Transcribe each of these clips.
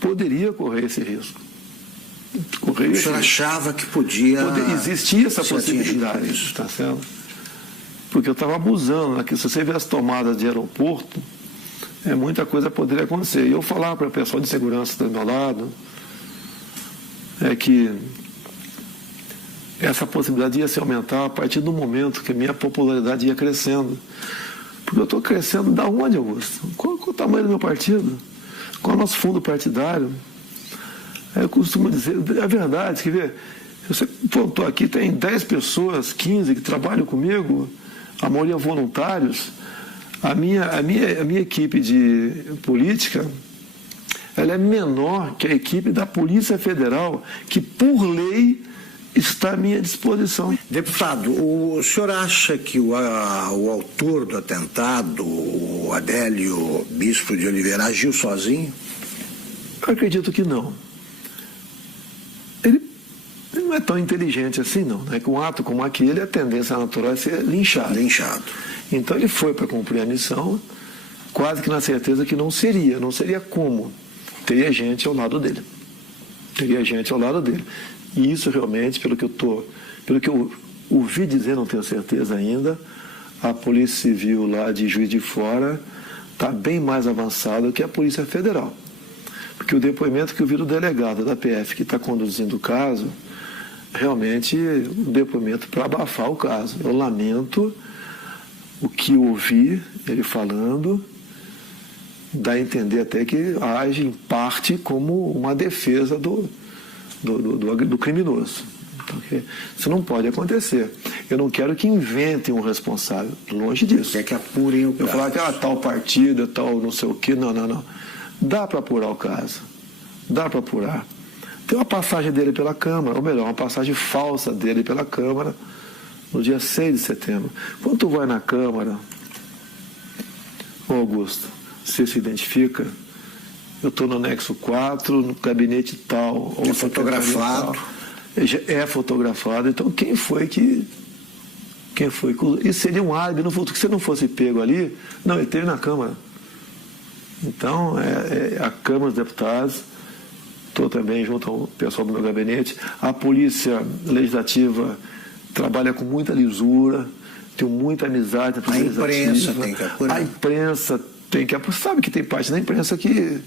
poderia correr esse risco. O senhor achava que podia... Existia essa possibilidade, tá certo? Porque eu estava abusando aqui. Se você vê as tomadas de aeroporto, muita coisa poderia acontecer. E eu falava para o pessoal de segurança do meu lado, que essa possibilidade ia se aumentar a partir do momento que a minha popularidade ia crescendo. Porque eu estou crescendo da onde, Augusto? Qual é o tamanho do meu partido? Qual é o nosso fundo partidário? Eu costumo dizer, é verdade, quer ver? Você pontou aqui, tem 10 pessoas, 15 que trabalham comigo, a maioria voluntários. A minha equipe de política, ela é menor que a equipe da Polícia Federal, que por lei está à minha disposição. Deputado, o senhor acha que o autor do atentado, o Adélio Bispo de Oliveira, agiu sozinho? Eu acredito que não. Ele não é tão inteligente assim, não. Né? Com um ato como aquele, a tendência natural é ser linchado. Então ele foi para cumprir a missão, quase que na certeza que não seria como. Teria gente ao lado dele. E isso realmente, pelo que eu ouvi dizer, não tenho certeza ainda, a Polícia Civil lá de Juiz de Fora está bem mais avançada que a Polícia Federal. Porque o depoimento que eu vi do delegado da PF que está conduzindo o caso, realmente um depoimento para abafar o caso. Eu lamento o que eu ouvi ele falando, dá a entender até que age em parte como uma defesa do criminoso. Porque isso não pode acontecer. Eu não quero que inventem um responsável, longe disso. Quer que apurem o caso. Eu falar que tal partida, tal não sei o quê, não. Dá para apurar o caso. Dá para apurar. Tem uma passagem dele pela Câmara, ou melhor, uma passagem falsa dele pela Câmara, no dia 6 de setembro. Quando tu vai na Câmara, Augusto, você se identifica, eu estou no anexo 4, no gabinete tal. É fotografado. É fotografado. Então, quem foi que... Isso seria um álibi no futuro. Que se não fosse pego ali, não, ele esteve na Câmara. Então, a Câmara dos Deputados, estou também junto ao pessoal do meu gabinete, a Polícia Legislativa trabalha com muita lisura, tenho muita amizade. A imprensa tem que apurar. A imprensa tem que apurar. Sabe que tem parte da imprensa que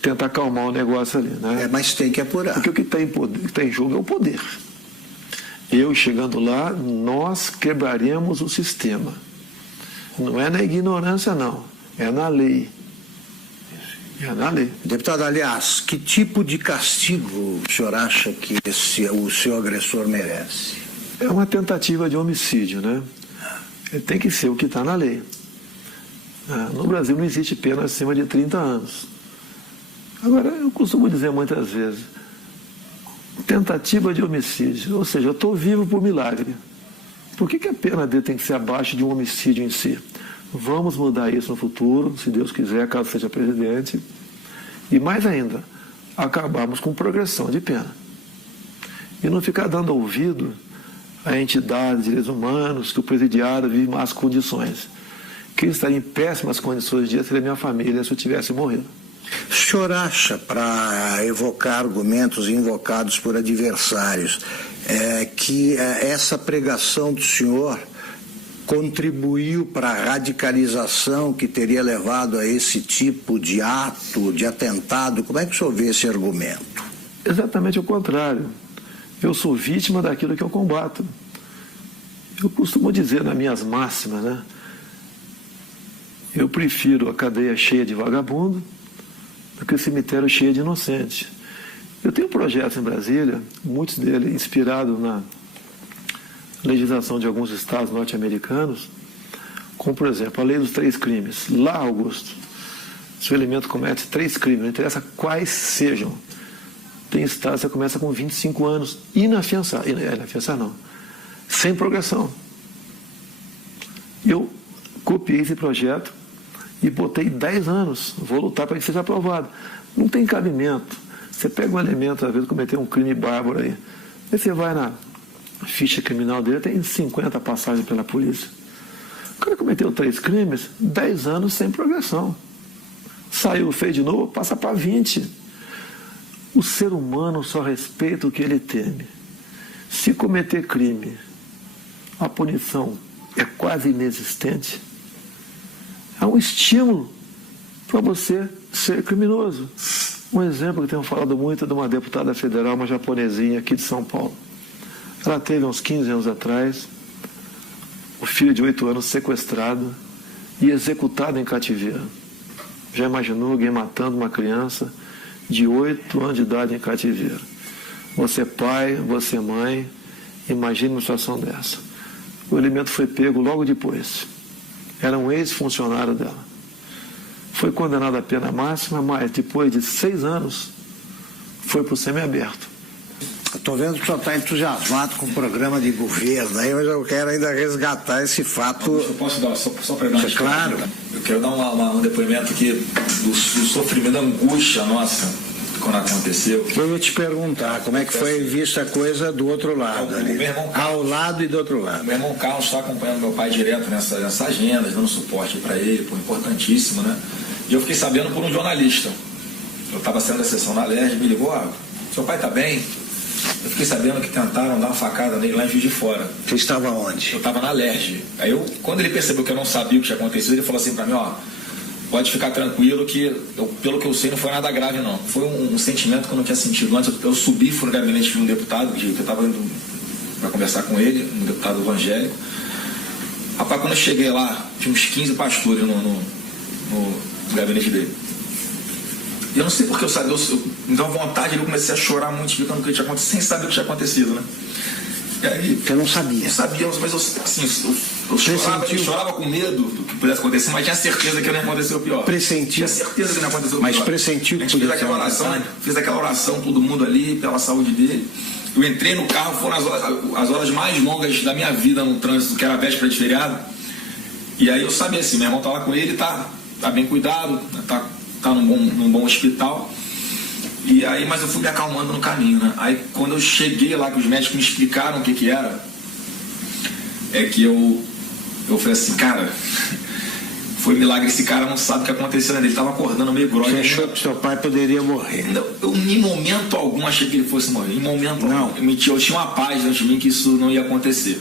tenta acalmar o negócio ali, né? Mas tem que apurar. Porque o que está em jogo é o poder. Eu, chegando lá, nós quebraremos o sistema. Não é na ignorância, não. É na lei. Deputado, aliás, que tipo de castigo o senhor acha que o seu agressor merece? É uma tentativa de homicídio, né? Tem que ser o que está na lei. No Brasil não existe pena acima de 30 anos. Agora, eu costumo dizer muitas vezes, tentativa de homicídio, ou seja, eu estou vivo por milagre. Por que a pena dele tem que ser abaixo de um homicídio em si? Vamos mudar isso no futuro, se Deus quiser, caso seja presidente. E mais ainda, acabarmos com progressão de pena. E não ficar dando ouvido a entidades de direitos humanos que o presidiário vive em más condições. Quem estaria em péssimas condições de dia seria minha família se eu tivesse morrido. O senhor acha, para evocar argumentos invocados por adversários, que essa pregação do senhor contribuiu para a radicalização que teria levado a esse tipo de ato, de atentado? Como é que o senhor vê esse argumento? Exatamente o contrário. Eu sou vítima daquilo que eu combato. Eu costumo dizer nas minhas máximas, né? Eu prefiro a cadeia cheia de vagabundo do que o cemitério cheio de inocentes. Eu tenho projetos em Brasília, muitos deles inspirados na legislação de alguns estados norte-americanos, como, por exemplo, a lei dos 3 crimes. Lá, Augusto, se o elemento comete 3 crimes, não interessa quais sejam, tem estados que começa com 25 anos, inafiançado, não, sem progressão. Eu copiei esse projeto e botei 10 anos, vou lutar para que seja aprovado. Não tem cabimento. Você pega um elemento, às vezes, cometer um crime bárbaro aí você vai na ficha criminal dele, tem 50 passagens pela polícia. O cara cometeu 3 crimes, 10 anos sem progressão. Saiu feio de novo, passa para 20. O ser humano só respeita o que ele teme. Se cometer crime, a punição é quase inexistente. É um estímulo para você ser criminoso. Um exemplo que tenho falado muito é de uma deputada federal, uma japonesinha aqui de São Paulo. Ela teve uns 15 anos atrás o filho de 8 anos sequestrado e executado em cativeiro. Já imaginou alguém matando uma criança de 8 anos de idade em cativeiro? Você é pai, você é mãe, imagine uma situação dessa. O elemento foi pego logo depois. Era um ex-funcionário dela. Foi condenado à pena máxima, mas depois de 6 anos foi para o semiaberto. Estou vendo que o senhor está entusiasmado com o programa de governo, aí, mas eu quero ainda resgatar esse fato. Eu posso dar, só para dar uma claro. Eu quero dar um depoimento aqui do sofrimento, da angústia nossa quando aconteceu. Eu ia te perguntar como é que foi vista a coisa do outro lado, ali. Ao lado e do outro lado. Meu irmão Carlos está acompanhando meu pai direto nessas agendas, dando suporte para ele, importantíssimo, né? E eu fiquei sabendo por um jornalista. Eu estava saindo da sessão na LERJ, me ligou, seu pai está bem? Eu fiquei sabendo que tentaram dar uma facada nele lá em Juiz de Fora. Você estava onde? Eu estava na LERJ. Aí quando ele percebeu que eu não sabia o que tinha acontecido, ele falou assim para mim, pode ficar tranquilo que, pelo que eu sei, não foi nada grave não. Foi um sentimento que eu não tinha sentido antes. Eu subi, fui no gabinete de um deputado, que eu estava indo para conversar com ele, um deputado evangélico. Rapaz, quando eu cheguei lá, tinha uns 15 pastores no gabinete dele. E eu não sei porque eu sabia, me deu vontade, eu comecei a chorar muito, explicando o que tinha acontecido, sem saber o que tinha acontecido, né? E aí, você não sabia? Não sabia, mas eu chorava com medo do que pudesse acontecer, mas tinha certeza que não ia acontecer o pior. Pressentiu? Tinha certeza que não ia acontecer o pior. Mas pressentiu que podia acontecer. Fiz aquela oração, todo mundo ali, pela saúde dele. Eu entrei no carro, foram as horas mais longas da minha vida no trânsito, que era a véspera de feriado. E aí eu sabia assim, meu irmão tá lá com ele, tá bem cuidado, tá num bom hospital. E aí, mas eu fui me acalmando no caminho, né? Aí quando eu cheguei lá, que os médicos me explicaram o que era, é que eu falei assim, cara, foi milagre, esse cara não sabe o que aconteceu, né? Ele tava acordando meio grogue. Você achou que seu pai poderia morrer? Eu em momento algum achei que ele fosse morrer, em momento não. Algum. Eu tinha uma paz dentro de mim que isso não ia acontecer.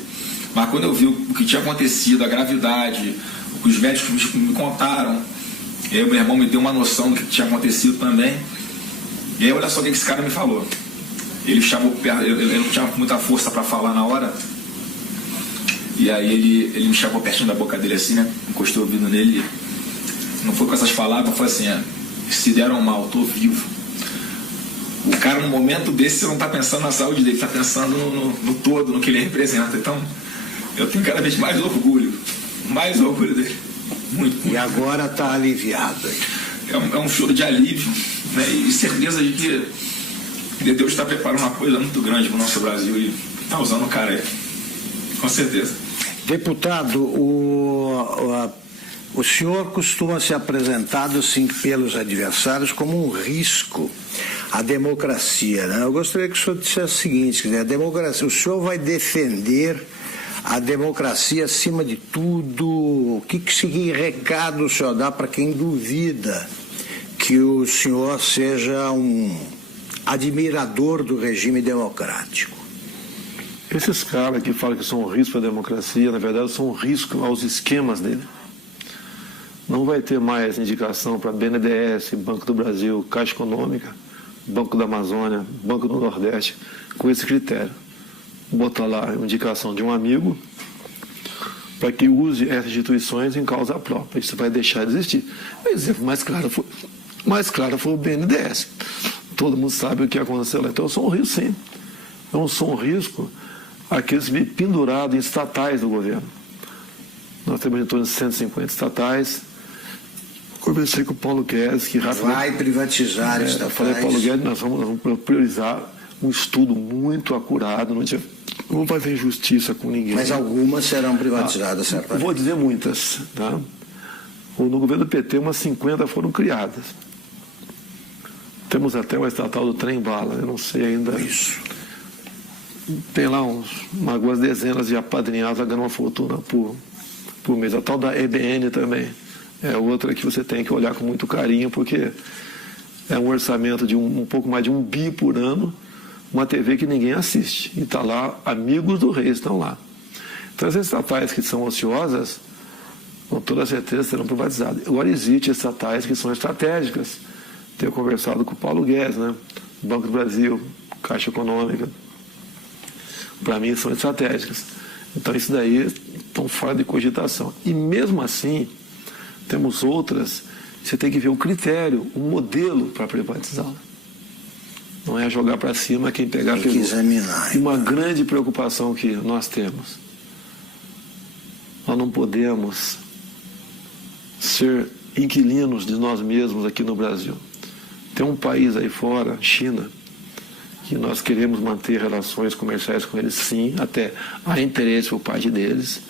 Mas quando eu vi o que tinha acontecido, a gravidade, o que os médicos me contaram, e aí o meu irmão me deu uma noção do que tinha acontecido também. E aí olha só o que esse cara me falou. Ele chamou, eu não tinha muita força para falar na hora. E aí ele me chamou pertinho da boca dele assim, né? Encostei o ouvido nele. Não foi com essas palavras, foi assim, se deram mal, tô vivo. O cara no momento desse, você não tá pensando na saúde dele, tá pensando no todo, no que ele representa. Então, eu tenho cada vez mais orgulho dele. Muito. E agora está aliviado. É um choro de alívio, né? E certeza de que Deus está preparando uma coisa muito grande para o nosso Brasil e está usando o cara aí, com certeza. Deputado, o senhor costuma ser apresentado assim, pelos adversários como um risco à democracia, né? Eu gostaria que o senhor dissesse o seguinte, a democracia, o senhor vai defender a democracia acima de tudo? O que recado o senhor dá para quem duvida que o senhor seja um admirador do regime democrático? Esses caras que falam que são um risco para a democracia, na verdade, são um risco aos esquemas dele. Não vai ter mais indicação para BNDES, Banco do Brasil, Caixa Econômica, Banco da Amazônia, Banco do Nordeste, com esse critério. Botar lá a indicação de um amigo para que use essas instituições em causa própria. Isso vai deixar de existir. O exemplo mais claro foi o BNDES. Todo mundo sabe o que aconteceu lá. Então eu sou um risco, sim. Eu sou um risco àqueles pendurados em estatais do governo. Nós temos em torno de 150 estatais. Conversei com o Paulo Guedes, que rapidamente vai privatizar estatais. Eu falei, Paulo Guedes, nós vamos priorizar um estudo muito acurado, não vai haver injustiça com ninguém. Mas algumas serão privatizadas, certamente. Vou dizer muitas. Tá? No governo do PT, umas 50 foram criadas. Temos até uma estatal do trem-bala, eu não sei ainda. Isso. Tem lá algumas dezenas de apadrinhados ganhando uma fortuna por mês. A tal da EBN também. é outra que você tem que olhar com muito carinho, porque é um orçamento de um pouco mais de 1 bi por ano, uma TV que ninguém assiste. E está lá, amigos do rei estão lá. Então, as estatais que são ociosas, com toda certeza serão privatizadas. Agora, existem estatais que são estratégicas. Tenho conversado com o Paulo Guedes, né? Banco do Brasil, Caixa Econômica. Para mim, são estratégicas. Então, isso daí estão fora de cogitação. E mesmo assim, temos outras, você tem que ver o critério, o modelo para privatizá-la. Não é jogar para cima quem pegar pegou. Examinar. E uma grande preocupação que nós temos. Nós não podemos ser inquilinos de nós mesmos aqui no Brasil. Tem um país aí fora, China, que nós queremos manter relações comerciais com eles, sim, até há interesse por parte deles,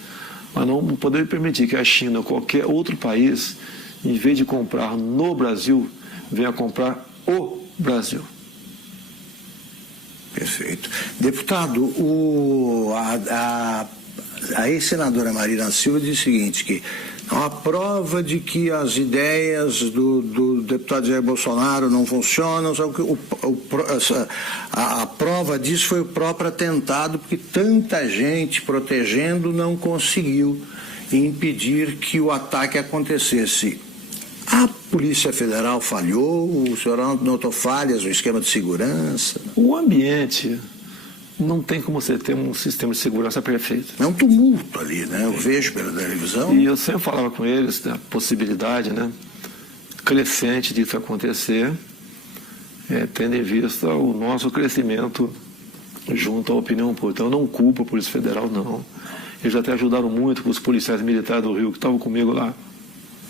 mas não podemos permitir que a China ou qualquer outro país, em vez de comprar no Brasil, venha comprar o Brasil. Perfeito. Deputado, a ex-senadora Marina Silva diz o seguinte, que a prova de que as ideias do deputado Jair Bolsonaro não funcionam, a prova disso foi o próprio atentado, porque tanta gente protegendo não conseguiu impedir que o ataque acontecesse. A Polícia Federal falhou, o senhor notou falhas no esquema de segurança? O ambiente não tem como você ter um sistema de segurança perfeito. É um tumulto ali, né? Eu vejo pela televisão. E eu sempre falava com eles da possibilidade, né, crescente disso acontecer, tendo em vista o nosso crescimento junto à opinião pública. Então, eu não culpo a Polícia Federal, não. Eles até ajudaram muito com os policiais militares do Rio que estavam comigo lá.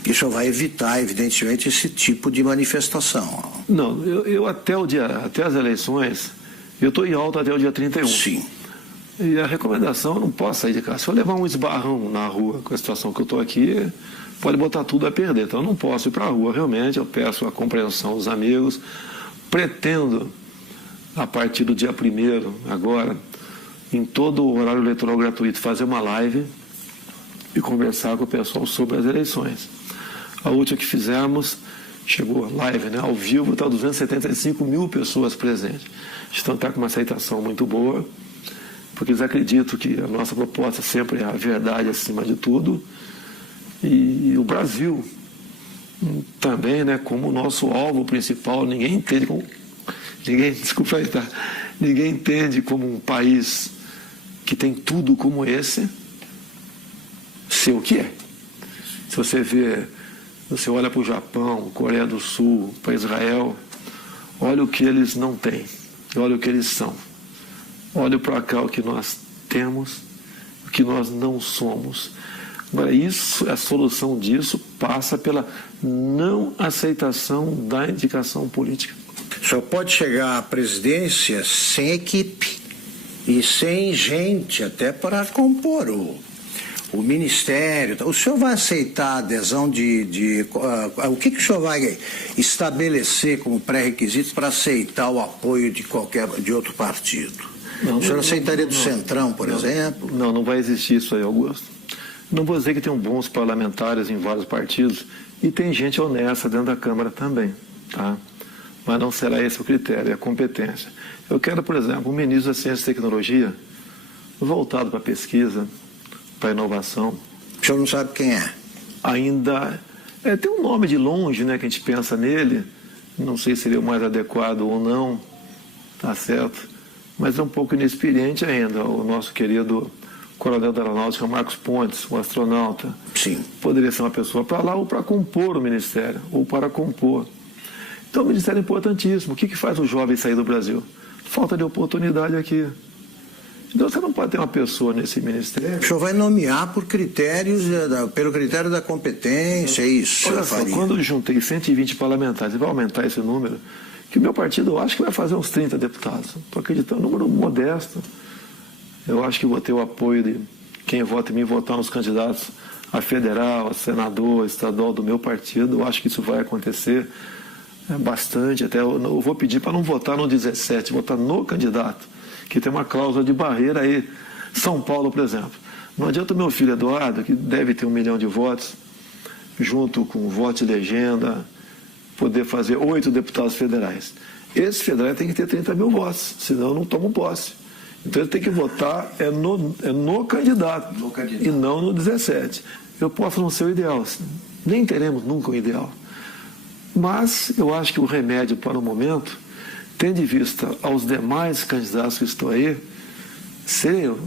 Isso vai evitar, evidentemente, esse tipo de manifestação. Não, eu até as eleições, eu estou em alta até o dia 31. Sim. E a recomendação, eu não posso sair de casa. Se eu levar um esbarrão na rua com a situação que eu estou aqui, pode botar tudo a perder. Então eu não posso ir para a rua, realmente. Eu peço a compreensão dos amigos. Pretendo, a partir do dia 1º, agora, em todo o horário eleitoral gratuito, fazer uma live e conversar com o pessoal sobre as eleições. A última que fizemos, chegou live, né, ao vivo, está 275 mil pessoas presentes. Então está com uma aceitação muito boa, porque eles acreditam que a nossa proposta sempre é a verdade acima de tudo. E o Brasil também, né, como o nosso alvo principal, ninguém entende como um país que tem tudo como esse, ser o que é. Se você olha para o Japão, Coreia do Sul, para Israel, olha o que eles não têm, olha o que eles são. Olha para cá o que nós temos, o que nós não somos. Agora, a solução disso passa pela não aceitação da indicação política. Só pode chegar à presidência sem equipe e sem gente até para compor o ministério. O senhor vai aceitar a adesão o que o senhor vai estabelecer como pré-requisitos para aceitar o apoio de outro partido? O senhor aceitaria do Centrão, por exemplo? Não vai existir isso aí, Augusto. Não vou dizer que tem bons parlamentares em vários partidos e tem gente honesta dentro da Câmara também, tá? Mas não será esse o critério, é a competência. Eu quero, por exemplo, um ministro da Ciência e Tecnologia voltado para a pesquisa, para a inovação. O senhor não sabe quem é? Ainda tem um nome de longe, né, que a gente pensa nele, não sei se seria o mais adequado ou não, tá certo, mas é um pouco inexperiente ainda, o nosso querido coronel da Aeronáutica, Marcos Pontes, um astronauta. Sim. Poderia ser uma pessoa para lá ou para compor o ministério, ou para compor. Então o ministério é importantíssimo. O que faz o jovem sair do Brasil? Falta de oportunidade aqui. Então você não pode ter uma pessoa nesse ministério. O senhor vai nomear por critérios, pelo critério da competência, é isso? Olha só, quando eu juntei 120 parlamentares, e vai aumentar esse número, que o meu partido eu acho que vai fazer uns 30 deputados. Estou acreditando, um número modesto. Eu acho que vou ter o apoio de quem vota em mim, votar nos candidatos a federal, a senador, a estadual do meu partido. Eu acho que isso vai acontecer bastante. Até eu vou pedir para não votar no 17, votar no candidato, que tem uma cláusula de barreira aí. São Paulo, por exemplo. Não adianta o meu filho Eduardo, que deve ter 1 milhão de votos, junto com voto de legenda, poder fazer 8 deputados federais. Esse federal tem que ter 30 mil votos, senão não tomam posse. Então ele tem que votar no candidato, e não no 17. Eu posso não ser o ideal, nem teremos nunca um ideal. Mas eu acho que o remédio para o momento, tendo em vista aos demais candidatos que estão aí,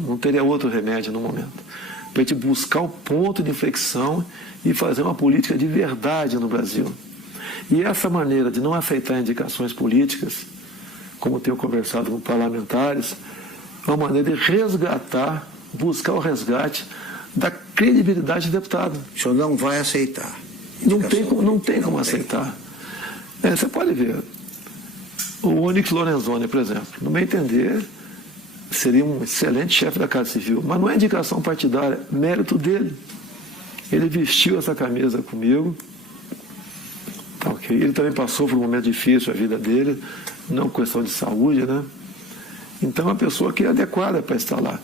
não teria outro remédio no momento. Para a gente buscar o ponto de inflexão e fazer uma política de verdade no Brasil. E essa maneira de não aceitar indicações políticas, como tenho conversado com parlamentares, é uma maneira de resgatar, buscar o resgate da credibilidade do deputado. O senhor não vai aceitar? Não tem como aceitar. Você pode ver, o Onyx Lorenzoni, por exemplo, no meu entender, seria um excelente chefe da Casa Civil, mas não é indicação partidária, mérito dele. Ele vestiu essa camisa comigo, tá, okay? Ele também passou por um momento difícil a vida dele, não questão de saúde, né? Então é uma pessoa que é adequada para estar lá.